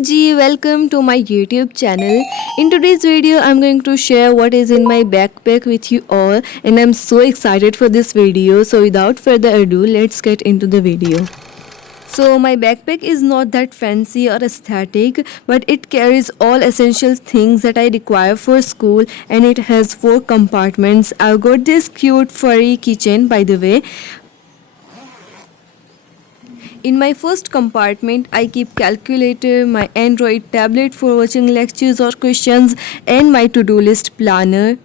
Ji, welcome to my YouTube channel. In today's video, I'm going to share what is in my backpack with you all, and I'm so excited for this video. So without further ado, let's get into the video. So my backpack is not that fancy or aesthetic, but it carries all essential things that I require for school, and it has 4 compartments. I've got this cute furry keychain, by the way. In my first compartment, I keep calculator, my Android tablet for watching lectures or questions, and my to-do list planner.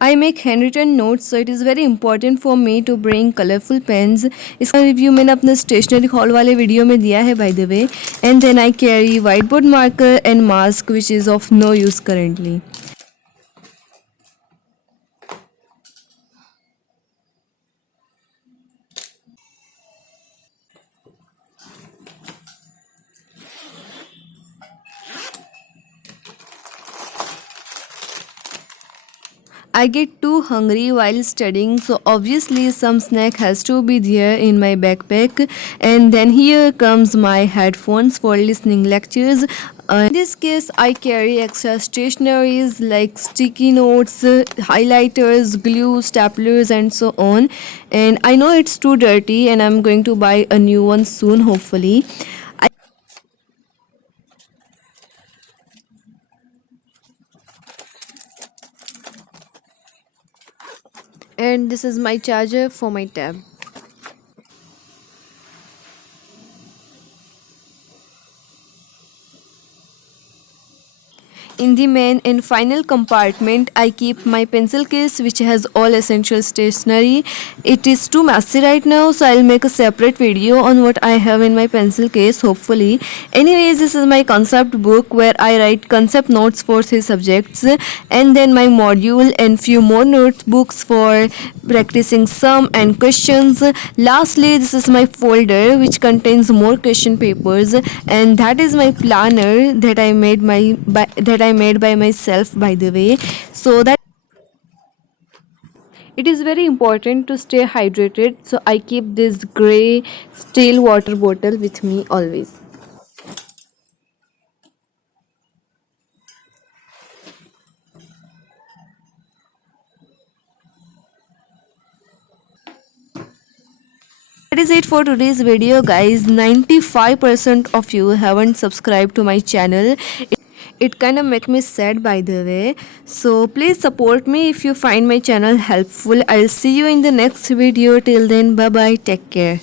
I make handwritten notes, so it is very important for me to bring colorful pens. इसका review मैंने अपने stationery hall वाले video में दिया है, by the way. And then I carry whiteboard marker and mask, which is of no use currently. I get too hungry while studying, so obviously some snack has to be there in my backpack. And then here comes my headphones for listening lectures. In this case, I carry extra stationeries like sticky notes, highlighters, glue, staplers, and so on. And I know it's too dirty, and I'm going to buy a new one soon, hopefully. And this is my charger for my tab. In the main and final compartment, I keep my pencil case, which has all essential stationery. It is too messy right now, so I'll make a separate video on what I have in my pencil case, hopefully. Anyways, this is my concept book where I write concept notes for 3 subjects, and then my module and few more notebooks for practicing sum and questions. Lastly, this is my folder which contains more question papers, and that is my planner that I made by myself, by the way. So that it is very important to stay hydrated, so I keep this gray steel water bottle with me always. That is it for today's video, guys. 95% of you haven't subscribed to my channel. It kind of make me sad, by the way. So please support me if you find my channel helpful. I'll see you in the next video. Till then, bye bye, take care.